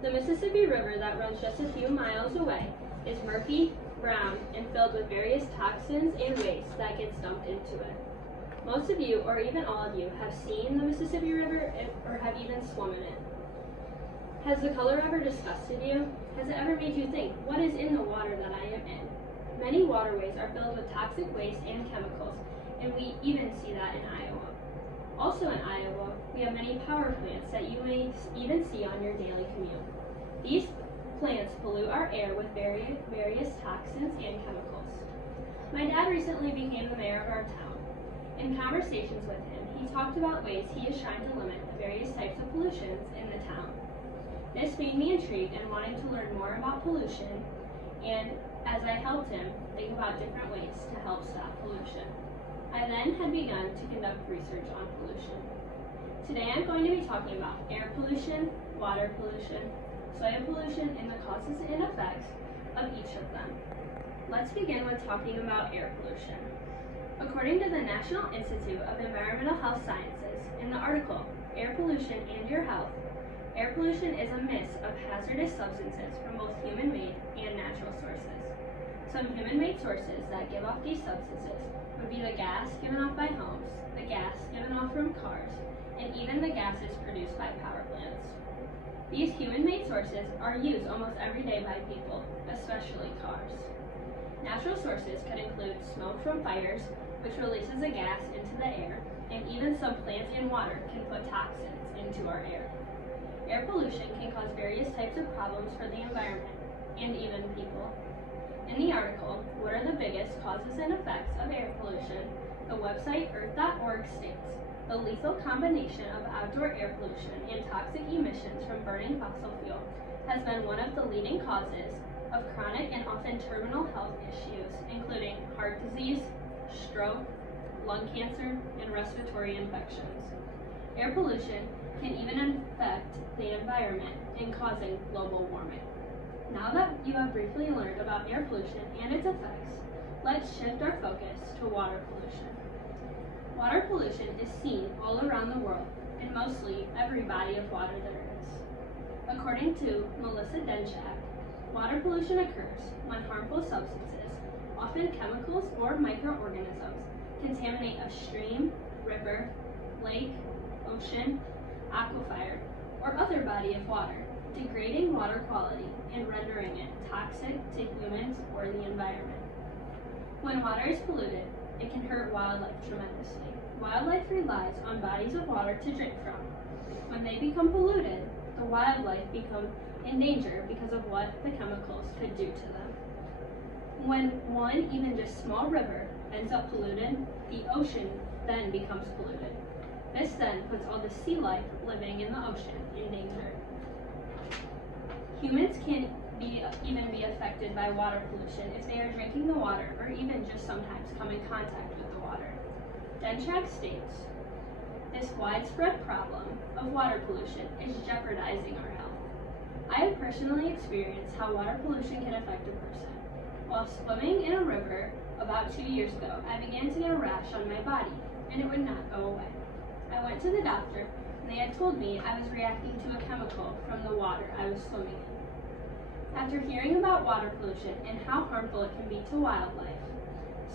The Mississippi River that runs just a few miles away is murky, brown, and filled with various toxins and waste that gets dumped into it. Most of you, or even all of you, have seen the Mississippi River or have even swum in it. Has the color ever disgusted you? Has it ever made you think, what is in the water that I am in? Many waterways are filled with toxic waste and chemicals, and we even see that in Iowa. Also in Iowa, we have many power plants that you may even see on your daily commute. These plants pollute our air with various toxins and chemicals. My dad recently became the mayor of our town. In conversations with him, he talked about ways he is trying to limit the various types of pollutions in the town. This made me intrigued and wanting to learn more about pollution, and as I helped him think about different ways to help stop pollution. I then had begun to conduct research on pollution. Today I'm going to be talking about air pollution, water pollution, soil pollution, and the causes and effects of each of them. Let's begin with talking about air pollution. According to the National Institute of Environmental Health Sciences, in the article, Air Pollution and Your Health, air pollution is a mix of hazardous substances from both human-made and natural sources. Some human-made sources that give off these substances would be the gas given off by homes, the gas given off from cars, and even the gases produced by power plants. These human-made sources are used almost every day by people, especially cars. Natural sources could include smoke from fires, which releases a gas into the air, and even some plants and water can put toxins into our air. Air pollution can cause various types of problems for the environment and even people. In the article, what are the biggest causes and effects of air pollution, the website earth.org states, the lethal combination of outdoor air pollution and toxic emissions from burning fossil fuel has been one of the leading causes of chronic and often terminal health issues, including heart disease, stroke, lung cancer, and respiratory infections. Air pollution can even affect the environment in causing global warming. Now that you have briefly learned about air pollution and its effects, let's shift our focus to water pollution. Water pollution is seen all around the world in mostly every body of water there is. According to Melissa Denchak, water pollution occurs when harmful substances, often chemicals or microorganisms, contaminate a stream, river, lake, ocean, aquifer, or other body of water, degrading water quality and rendering it toxic to humans or the environment. When water is polluted, it can hurt wildlife tremendously. Wildlife relies on bodies of water to drink from. When they become polluted, the wildlife become in danger because of what the chemicals could do to them. When one, even just small river, ends up polluted, the ocean then becomes polluted. This then puts all the sea life living in the ocean in danger. Humans can even be affected by water pollution if they are drinking the water or even just sometimes come in contact with the water. Denchak states, this widespread problem of water pollution is jeopardizing our health. I have personally experienced how water pollution can affect a person. While swimming in a river about 2 years ago, I began to get a rash on my body, and it would not go away. I went to the doctor, and they had told me I was reacting to a chemical from the water I was swimming in. After hearing about water pollution and how harmful it can be to wildlife,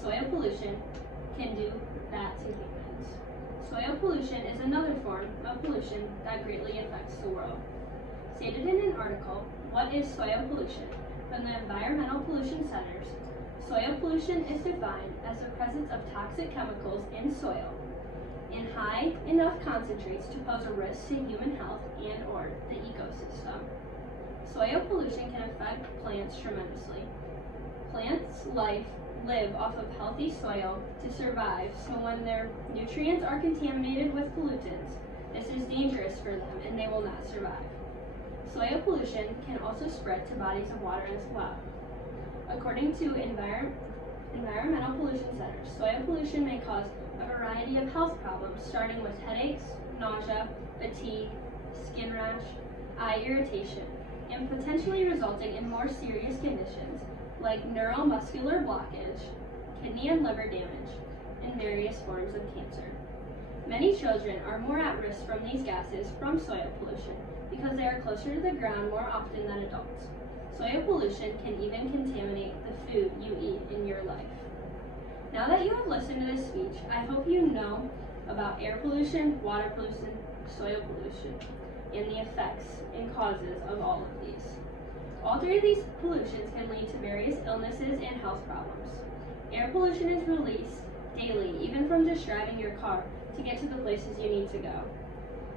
soil pollution can do that to humans. Soil pollution is another form of pollution that greatly affects the world. Stated in an article, What is Soil Pollution? From the Environmental Pollution Centers, soil pollution is defined as the presence of toxic chemicals in soil in high enough concentrates to pose a risk to human health and or the ecosystem. Soil pollution can affect plants tremendously. Plants' live off of healthy soil to survive, so when their nutrients are contaminated with pollutants, this is dangerous for them and they will not survive. Soil pollution can also spread to bodies of water as well. According to Environmental Pollution Centers, soil pollution may cause a variety of health problems, starting with headaches, nausea, fatigue, skin rash, eye irritation, and potentially resulting in more serious conditions like neuromuscular blockage, kidney and liver damage, and various forms of cancer. Many children are more at risk from these gases from soil pollution because they are closer to the ground more often than adults. Soil pollution can even contaminate the food you eat in your life. Now that you have listened to this speech, I hope you know about air pollution, water pollution, soil pollution, and the effects and causes of all of these. All three of these pollutions can lead to various illnesses and health problems. Air pollution is released daily, even from just driving your car to get to the places you need to go.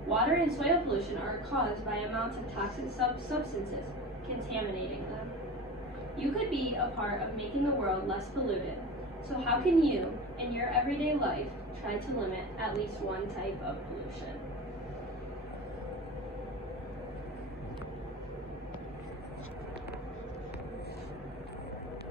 Water and soil pollution are caused by amounts of toxic substances contaminating them. You could be a part of making the world less polluted. So how can you, in your everyday life, try to limit at least one type of pollution?